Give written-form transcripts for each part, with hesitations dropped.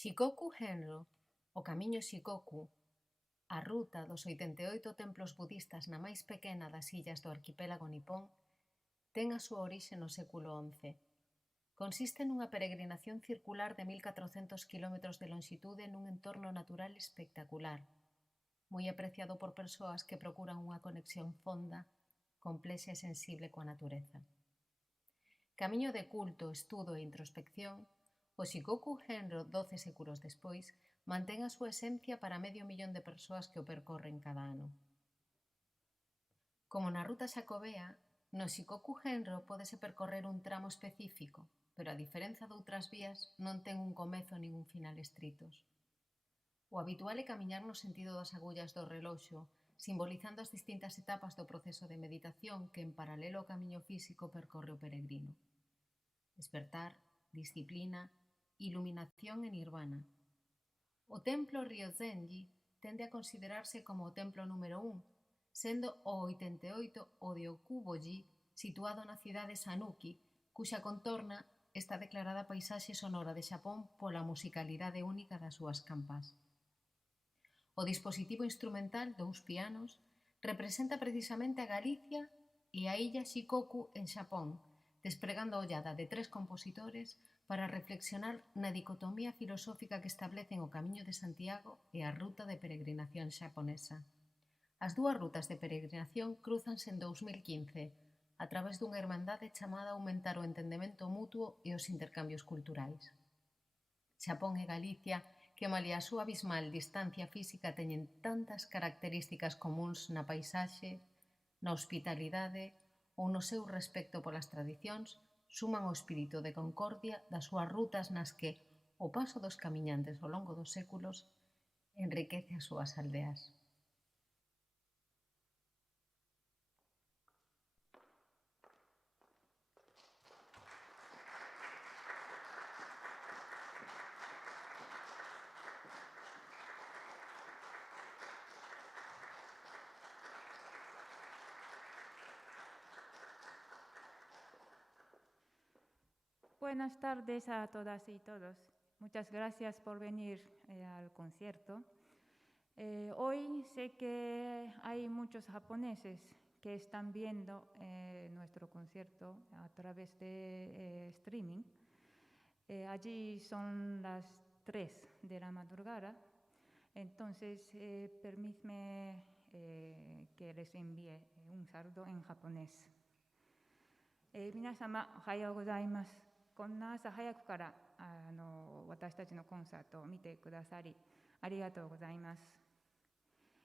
Shikoku Henro, o camiño Shikoku, a ruta dos 88 templos budistas na máis pequena das illas do arquipélago nipón, ten a súa orixe no século XI. Consiste nunha peregrinación circular de 1400 km de longitude nun entorno natural espectacular, moi apreciado por persoas que procuran unha conexión fonda, complexa e sensible coa natureza. Camiño de culto, estudo e introspección, o Shikoku Henro 12 séculos despois mantén a súa esencia para medio millón de persoas que o percorren cada ano. Como na ruta xacobea, no Shikoku Henro pódese percorrer un tramo específico, pero a diferenza doutras vías non ten un comezo nin un final estritos. O habitual é camiñar no sentido das agullas do reloxo, simbolizando as distintas etapas do proceso de meditación que en paralelo ao camiño físico percorre o peregrino. Despertar, disciplina, iluminación e nirvana. O templo Ryozenji tende a considerarse como o templo número 1, sendo o 88 o de Okubo-ji, situado na cidade Sanuki, cuxa contorna está declarada paisaxe sonora de Xapón pola musicalidade única das súas campas. O dispositivo instrumental, 2 pianos, representa precisamente a Galicia e a illa Shikoku en Xapón, despregando a ollada de 3 compositores para reflexionar na dicotomía filosófica que establecen o Camiño de Santiago e a ruta de peregrinación xaponesa. As dúas rutas de peregrinación crúzanse en 2015 a través dunha irmandade chamada a aumentar o entendemento mutuo e os intercambios culturais. Xapón e Galicia, que malia a súa abismal distancia física teñen tantas características comúns na paisaxe, na hospitalidade ou no seu respecto polas tradicións, suman o espírito de concordia das súas rutas nas que o paso dos camiñantes ao longo dos séculos enriquece as súas aldeas. Buenas tardes a todas y todos. Muchas gracias por venir al concierto. Hoy sé que hay muchos japoneses que están viendo nuestro concierto a través de streaming. Allí son las 3 de la madrugada, entonces permíteme que les envíe un saludo en japonés. 皆様おはようございます。こんな朝早くから私たちのコンサートを見てくださりありがとうございます。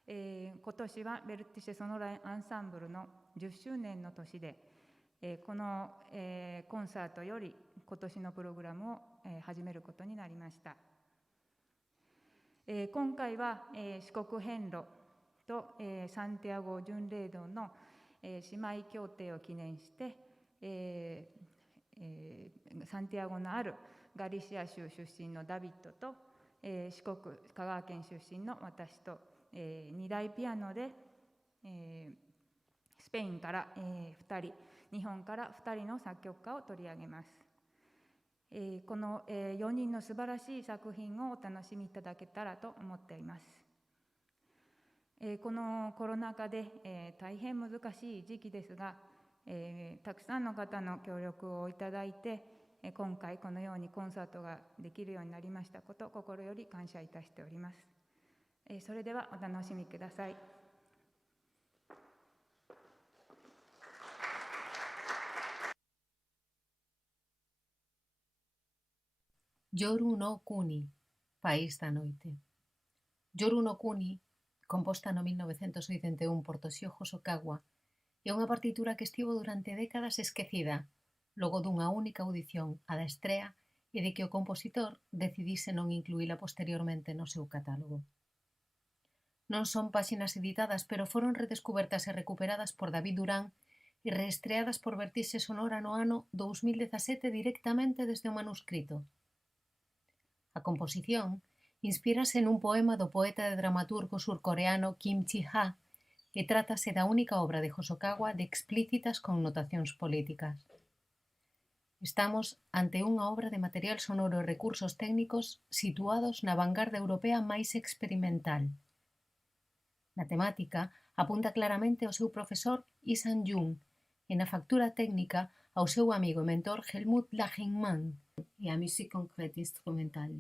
今年はベルティシェ・ソノラアンサンブルの10周年の年で、この、コンサートより今年のプログラムを、始めることになりました。今回は、四国遍路と、サンティアゴ巡礼道の、姉妹協定を記念して、サンティアゴのあるガリシア州出身のダビッドと、四国香川県出身の私と、2台ピアノで、スペインから、2人日本から2人の作曲家を取り上げます。この、4人の素晴らしい作品をお楽しみいただけたらと思っています。このコロナ禍で、大変難しい時期ですが、たくさんの方の協力をいただいて、今回このようにコンサートができるようになりましたことを心より感謝いたしております。それではお楽しみください。Yoru no Kuni, País da Noite. Yoru no Kuni, composta no 1981 por Toshio Hosokawa, é unha partitura que estivo durante décadas esquecida, logo dunha única audición, a da estrea, e de que o compositor decidise non incluíla posteriormente no seu catálogo. Non son páxinas editadas, pero foron redescubertas e recuperadas por David Durán e reestreadas por Vertixe Sonora no ano 2017 directamente desde o manuscrito. A composición inspírase nun poema do poeta e dramaturgo surcoreano Kim Chi-ha, e trátase da única obra de Hosokawa de explícitas connotacións políticas. Estamos ante unha obra de material sonoro e recursos técnicos situados na vangarda europea máis experimental. Na temática, apunta claramente ao seu profesor Isan Jung e na factura técnica ao seu amigo e mentor Helmut Lachenmann e a musique concrète instrumental.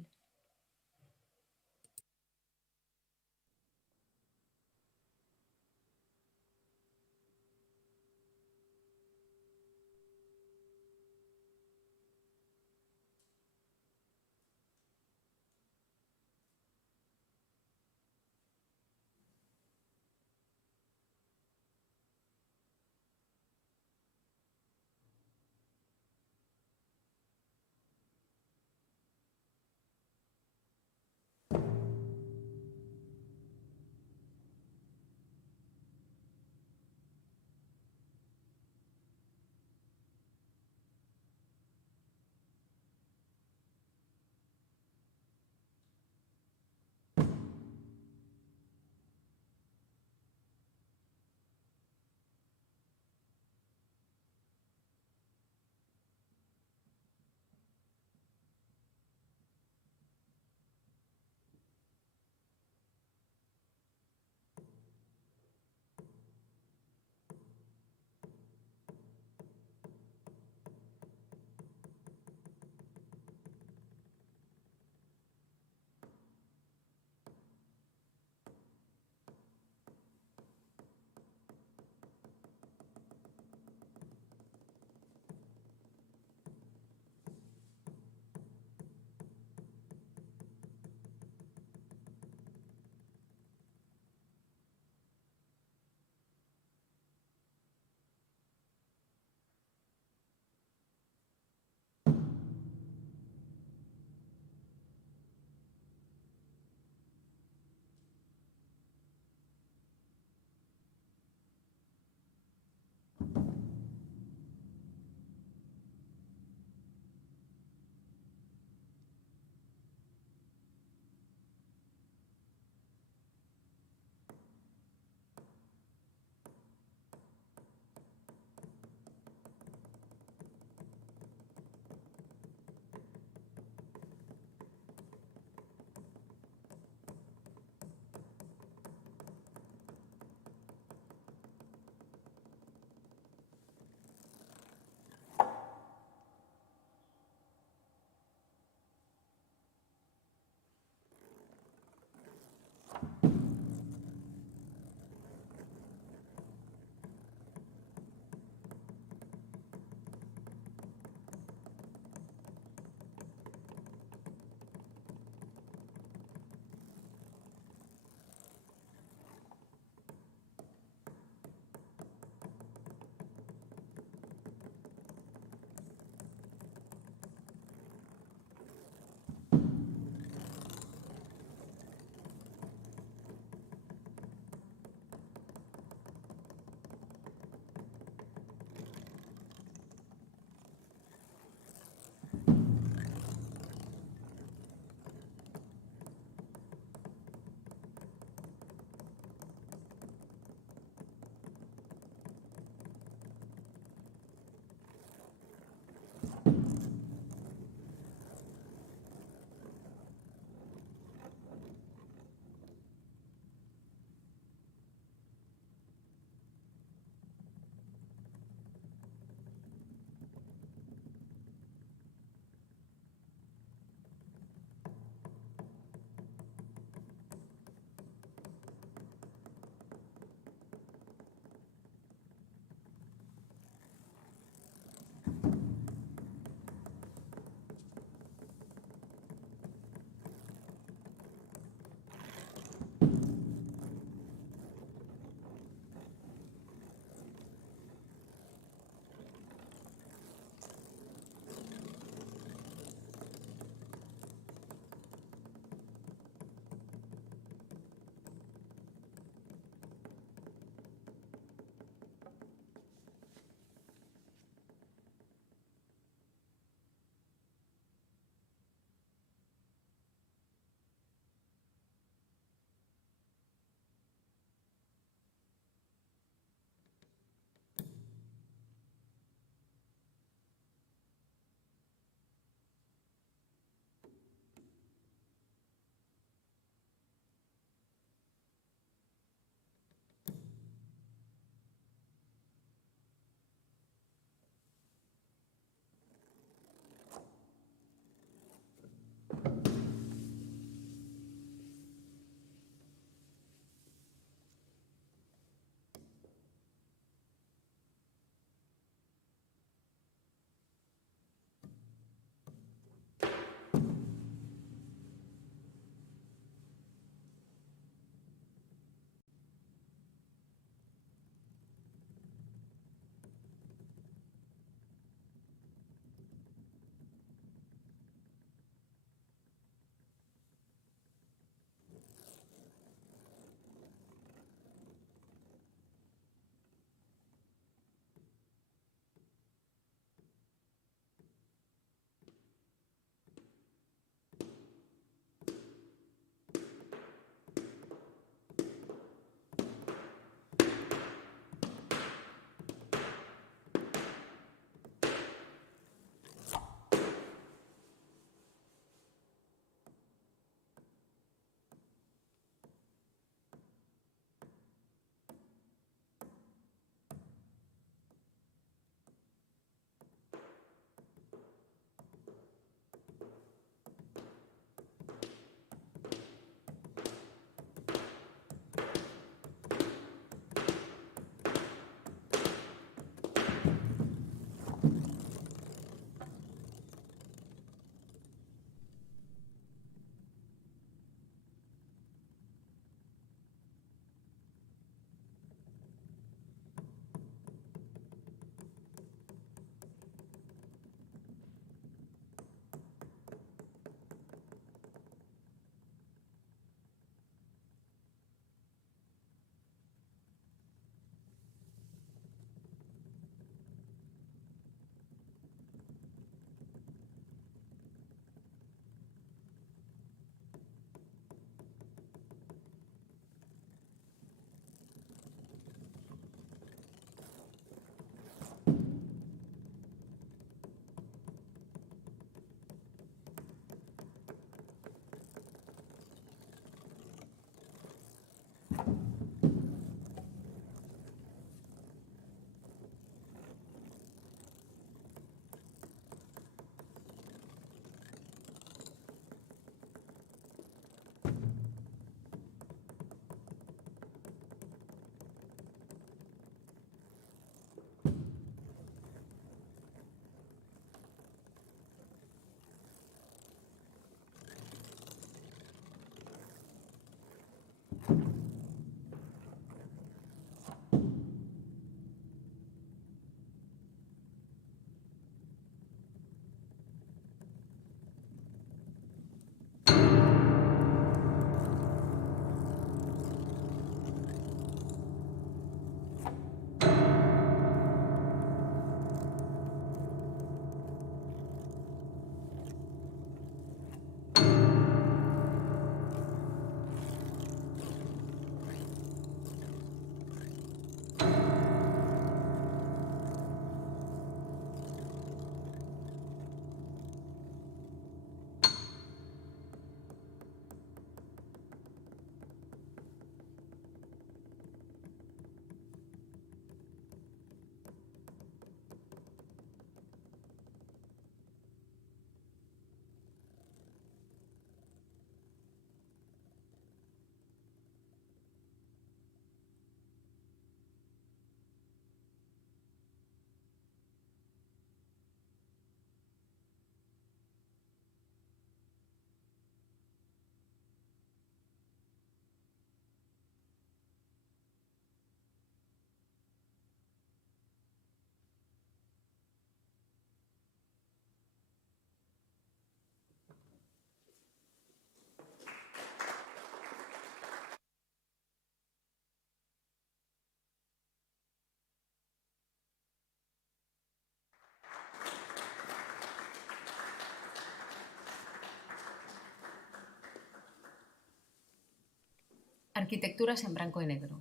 Arquitecturas en branco e negro.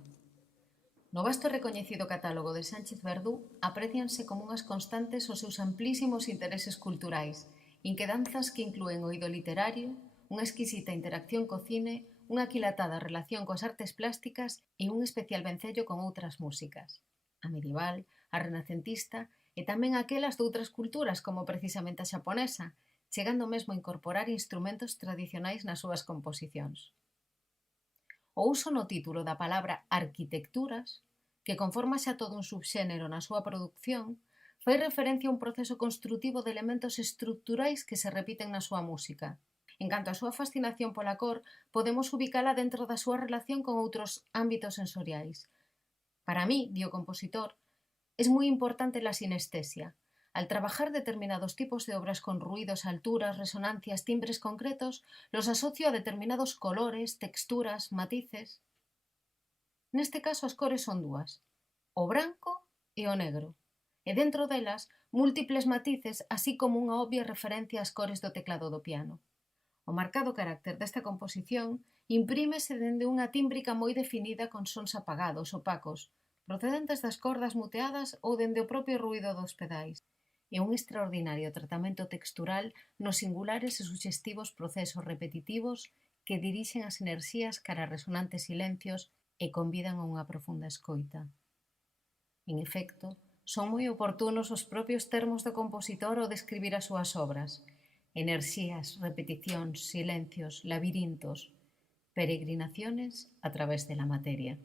No vasto e recoñecido catálogo de Sánchez Verdú aprecianse como unhas constantes os seus amplísimos intereses culturais, inquedanzas que inclúen o oído literario, unha exquisita interacción co cine, unha aquilatada relación coas artes plásticas e un especial vencello con outras músicas, a medieval, a renacentista e tamén aquelas doutras culturas como precisamente a xaponesa, chegando mesmo a incorporar instrumentos tradicionais nas súas composicións. O uso no título da palabra arquitecturas, que conforma xa todo un subxénero na súa produción, fai referencia a un proceso construtivo de elementos estruturais que se repiten na súa música. En canto á súa fascinación pola cor, podemos ubicala dentro da súa relación con outros ámbitos sensoriais. Para mí, di o compositor, es moi importante la sinestesia. Al trabajar determinados tipos de obras con ruidos, alturas, resonancias, timbres concretos, los asocio a determinados colores, texturas, matices. Neste caso as cores son dúas, o branco e o negro, e dentro delas múltiples matices, así como unha obvia referencia ás cores do teclado do piano. O marcado carácter desta composición imprímese dende unha tímbrica moi definida con sons apagados, opacos, procedentes das cordas muteadas ou dende o propio ruído dos pedais, e un extraordinario tratamento textural nos singulares e suxestivos procesos repetitivos que dirixen as enerxías cara a resonantes silencios e convidan a unha profunda escoita. En efecto, son moi oportunos os propios termos do compositor ao describir as súas obras. Enerxías, repeticións, silencios, labirintos, peregrinaciones a través de la materia.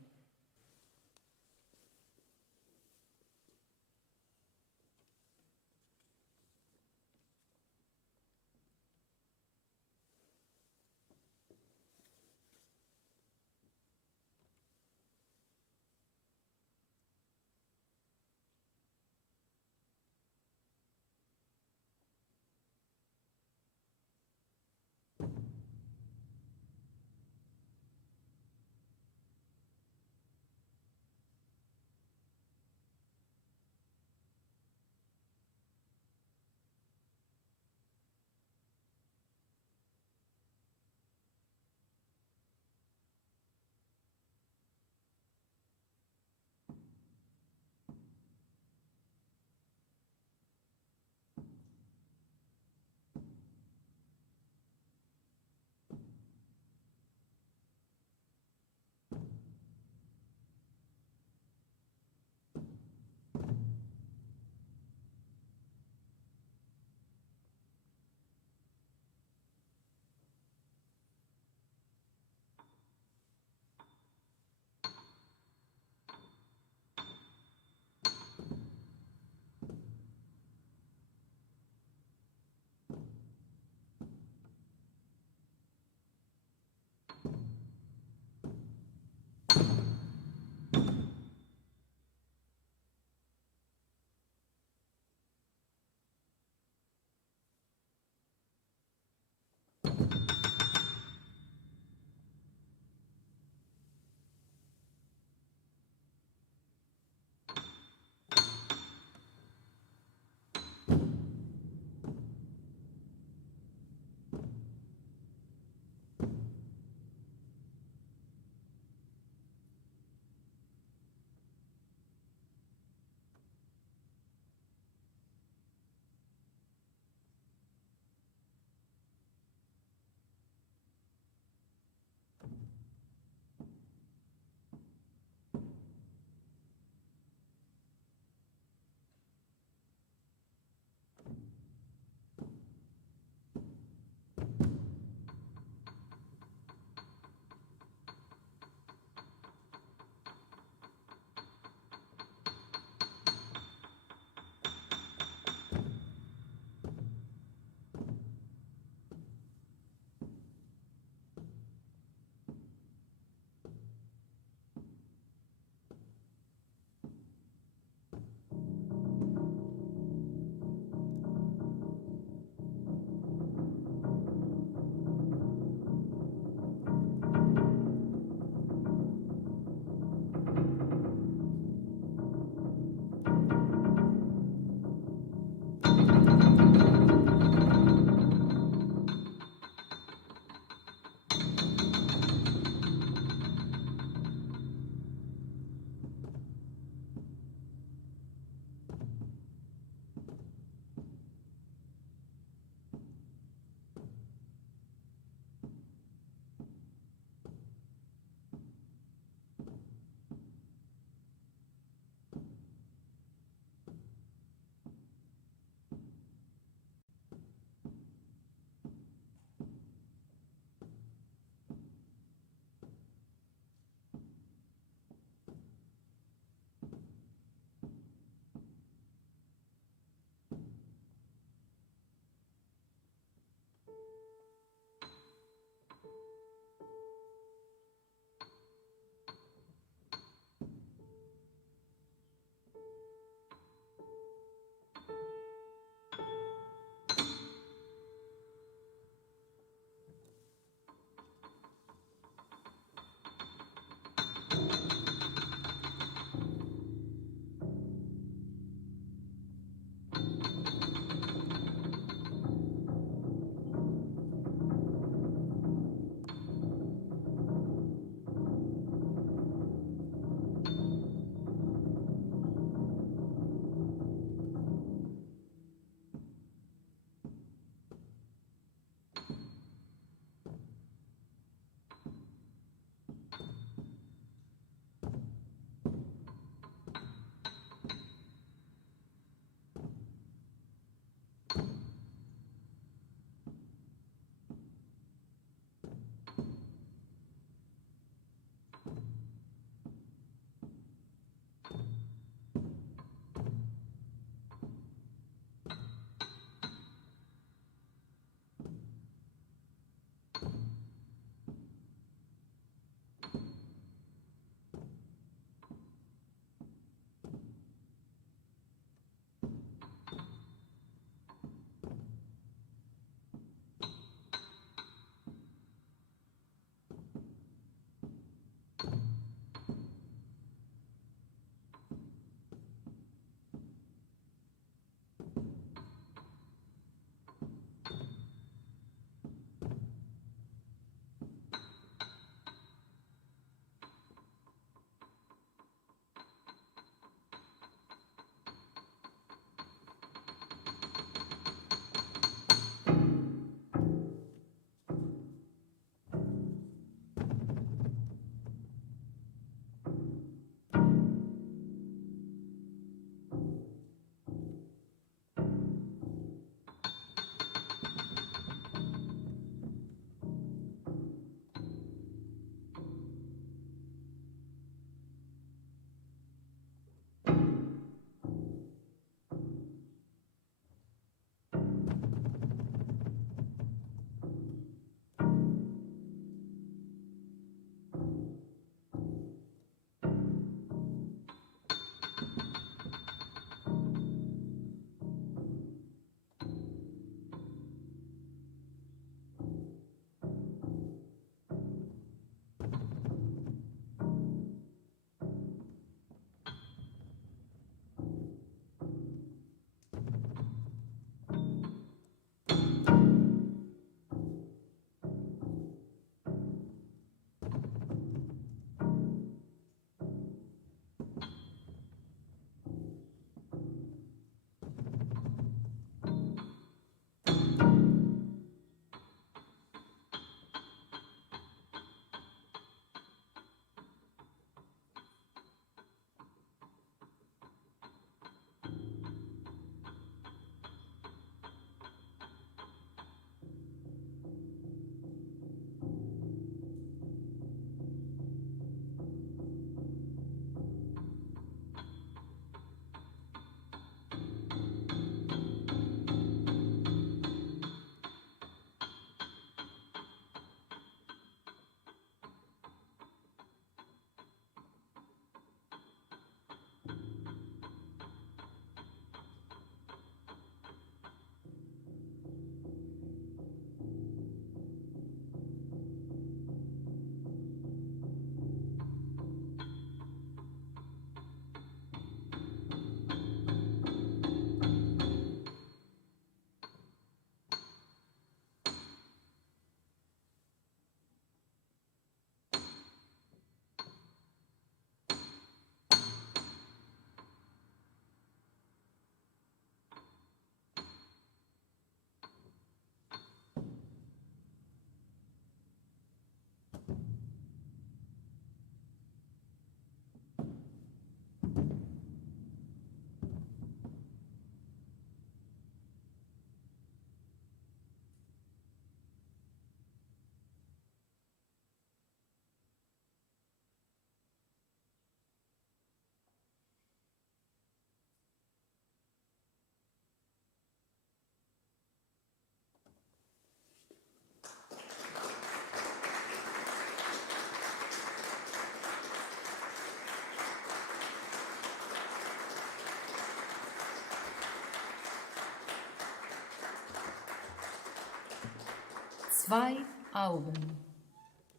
Zwei Augen,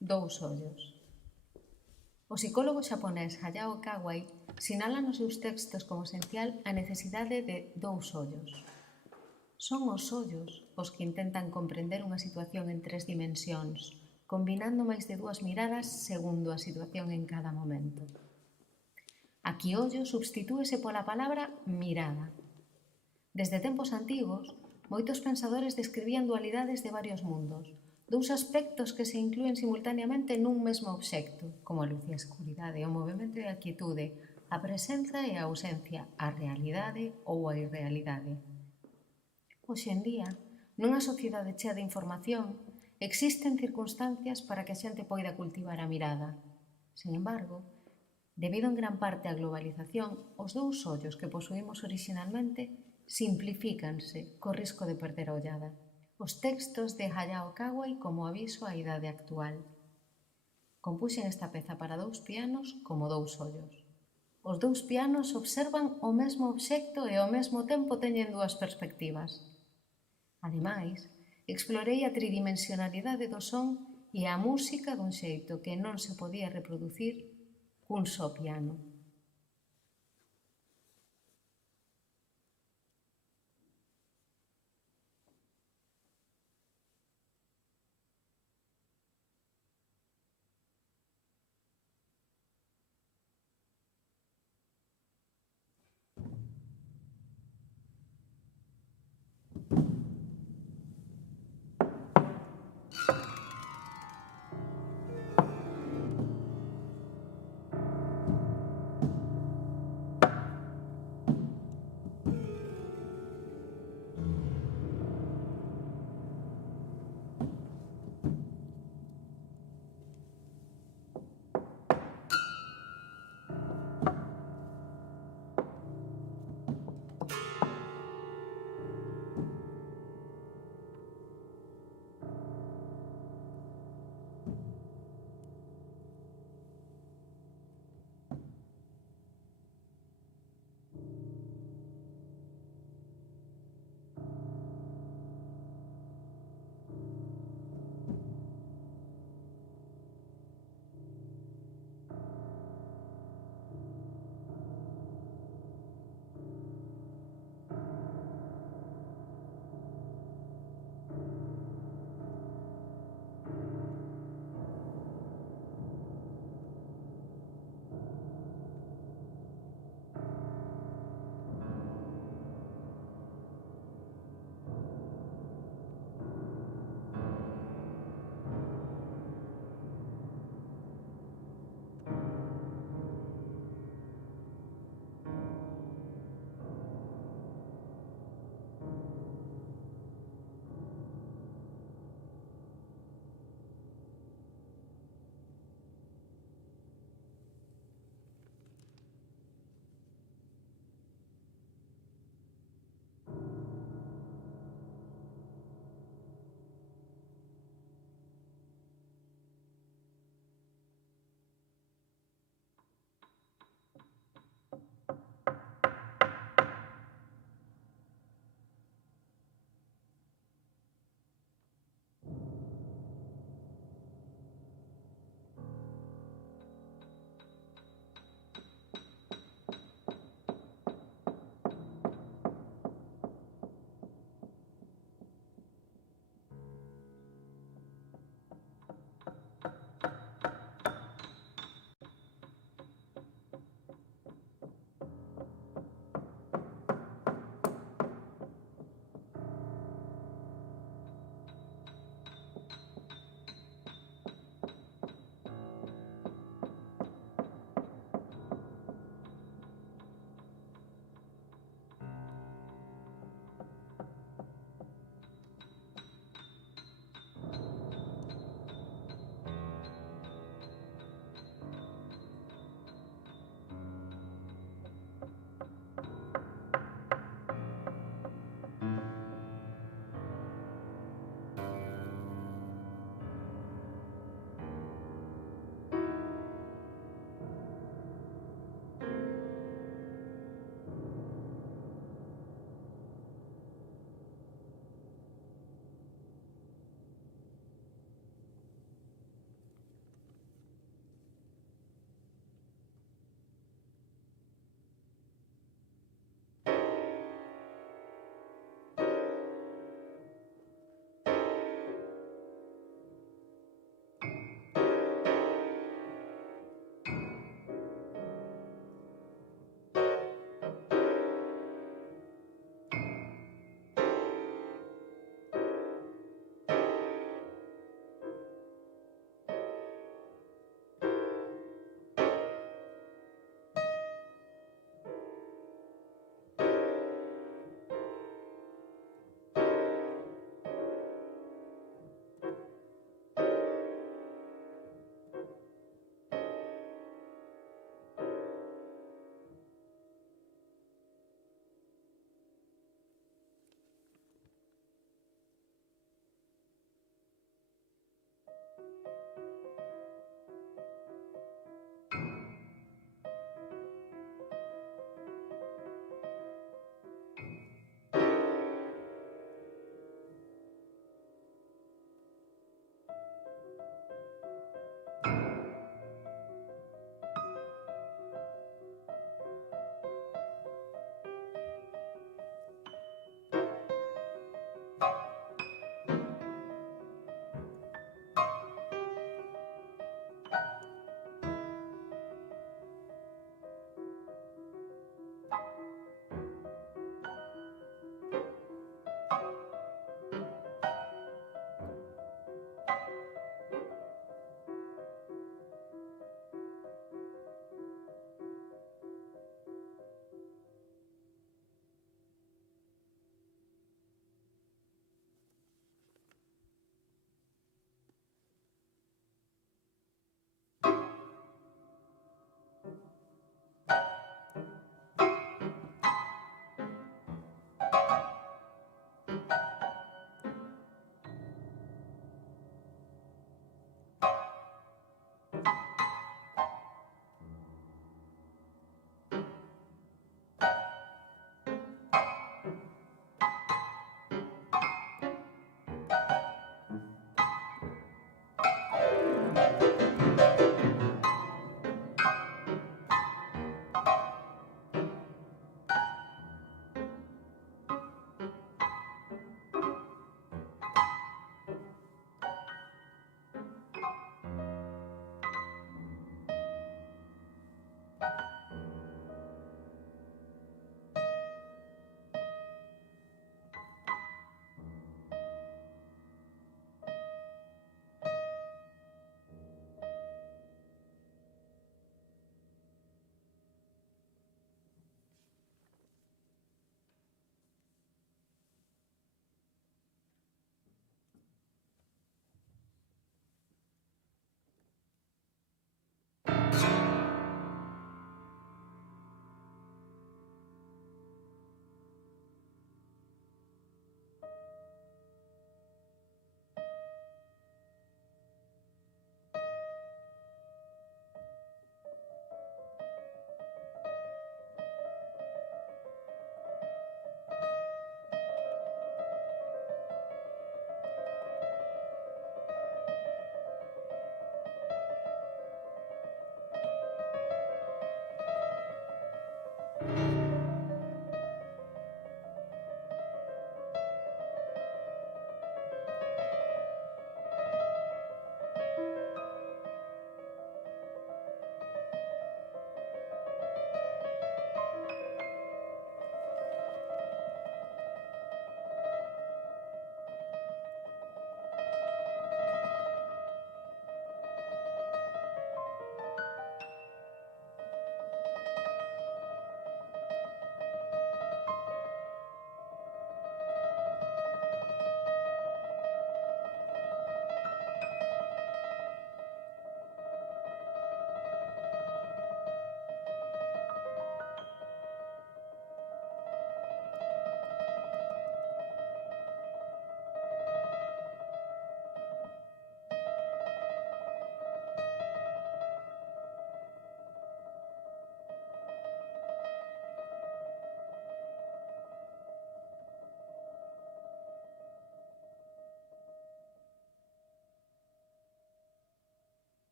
dous ollos. O psicólogo xaponés Hayao Kawai sinala nos seus textos como esencial a necesidade de dous ollos. Son os ollos os que intentan comprender unha situación en 3 dimensións, combinando máis de 2 miradas segundo a situación en cada momento. Aquí ollo substitúese pola palabra mirada. Desde tempos antigos, moitos pensadores describían dualidades de varios mundos, dous aspectos que se inclúen simultaneamente nun mesmo obxecto, como a luz e a escuridade, o movimento e a quietude, a presenza e a ausencia, a realidade ou a irrealidade. Hoxe en día, nunha sociedade chea de información, existen circunstancias para que a xente poida cultivar a mirada. Sen embargo, debido en gran parte á globalización, os dous ollos que posuímos orixinalmente simplifícanse co risco de perder a ollada. Os textos de Hayao Kawai como aviso á idade actual. Compuxen esta peza para 2 pianos como 2 ollos. Os 2 pianos observan o mesmo obxecto e ao mesmo tempo teñen 2 perspectivas. Ademais, explorei a tridimensionalidade do son e a música dun xeito que non se podía reproducir cun só piano.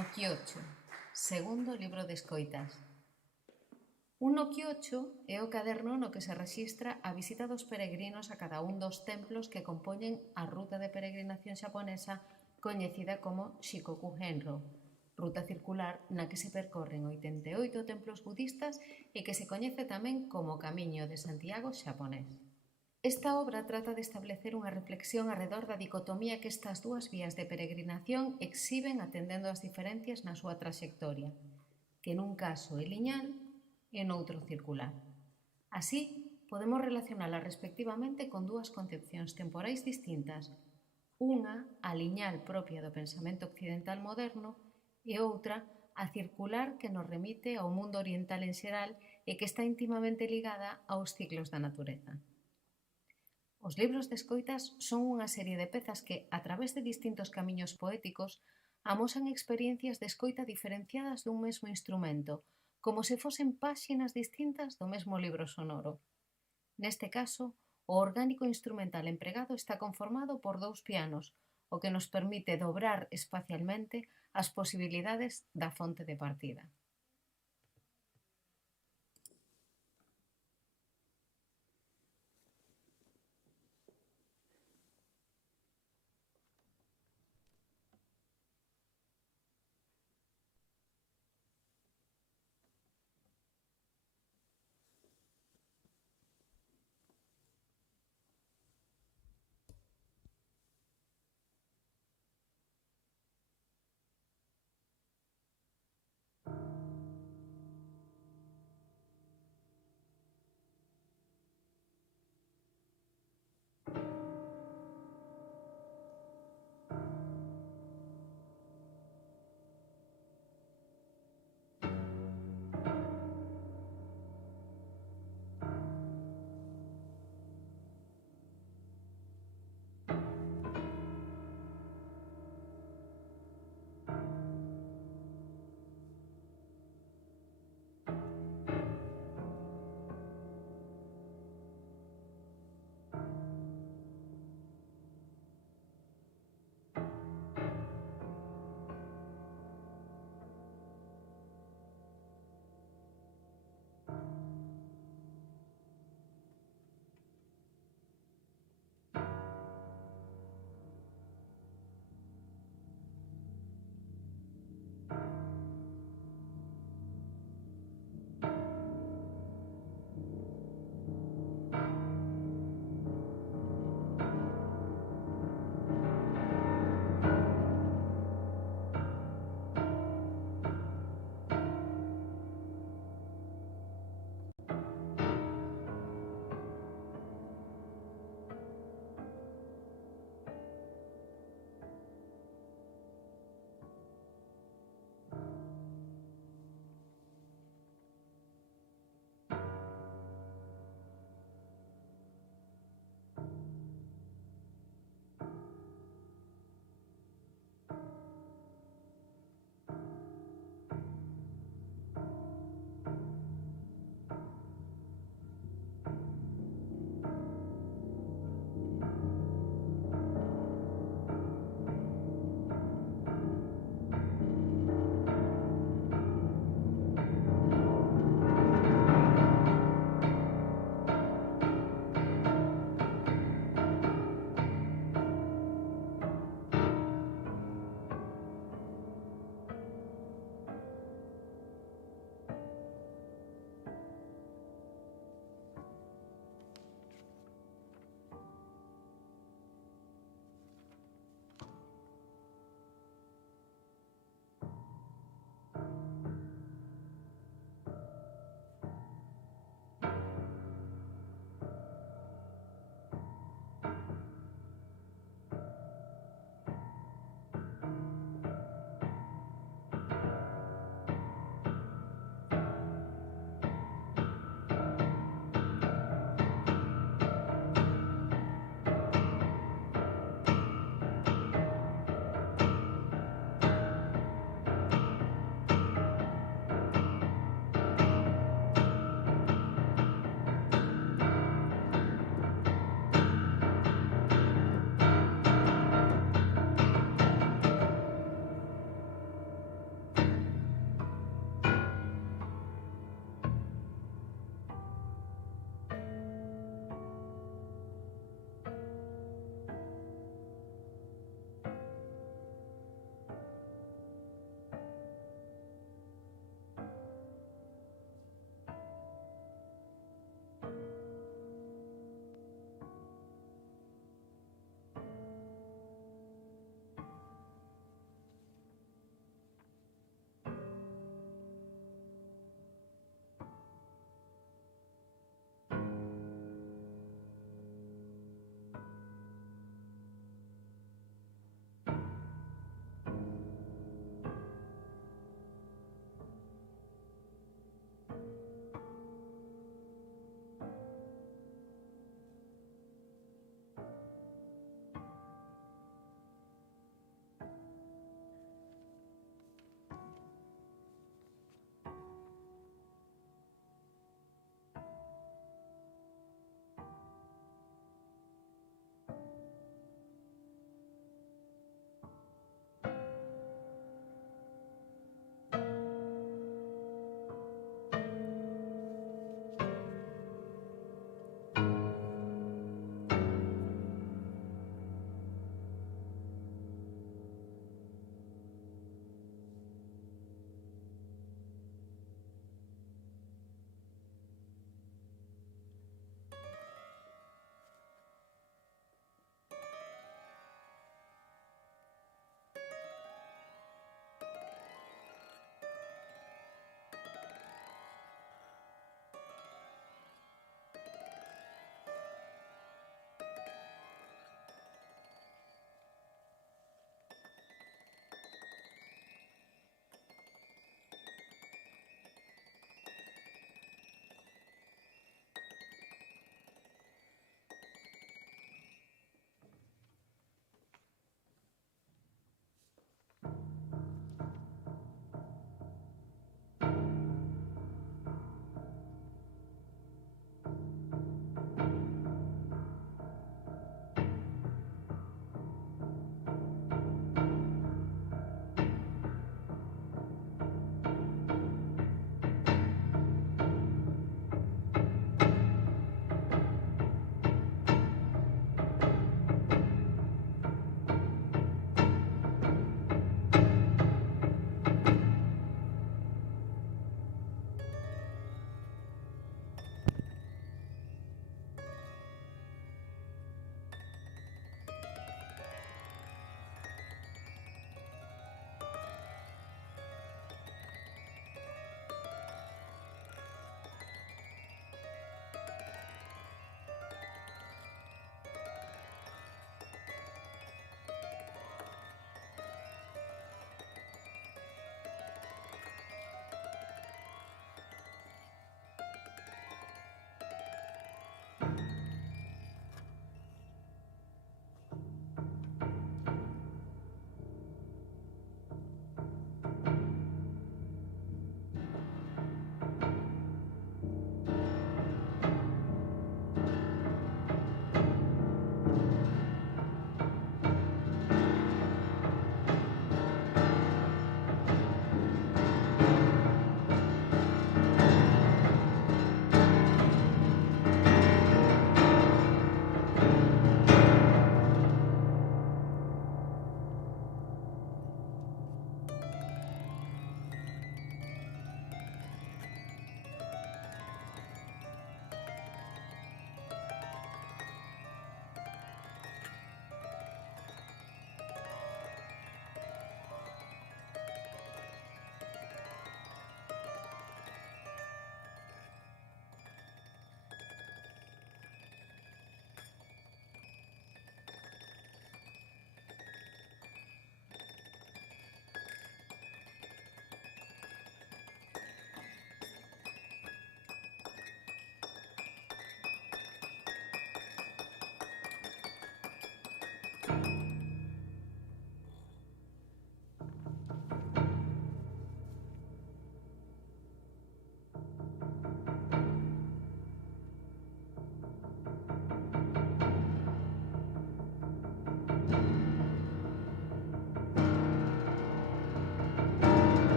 No Quiocho, segundo libro de escoitas. Un no Quiocho é o caderno no que se rexistra a visita dos peregrinos a cada un dos templos que compoñen a ruta de peregrinación xaponesa coñecida como Shikoku Henro, ruta circular na que se percorren 88 templos budistas e que se coñece tamén como Camiño de Santiago xaponés. Esta obra trata de establecer unha reflexión arredor da dicotomía que estas dúas vías de peregrinación exhiben atendendo as diferencias na súa traxectoria, que nun caso é liñal e noutro circular. Así, podemos relacionalas respectivamente con dúas concepcións temporais distintas, unha a liñal propia do pensamento occidental moderno e outra a circular que nos remite ao mundo oriental en xeral e que está intimamente ligada aos ciclos da natureza. Os libros de escoitas son unha serie de pezas que, a través de distintos camiños poéticos, amosan experiencias de escoita diferenciadas dun mesmo instrumento, como se fosen páxinas distintas do mesmo libro sonoro. Neste caso, o orgánico instrumental empregado está conformado por 2 pianos, o que nos permite dobrar espacialmente as posibilidades da fonte de partida.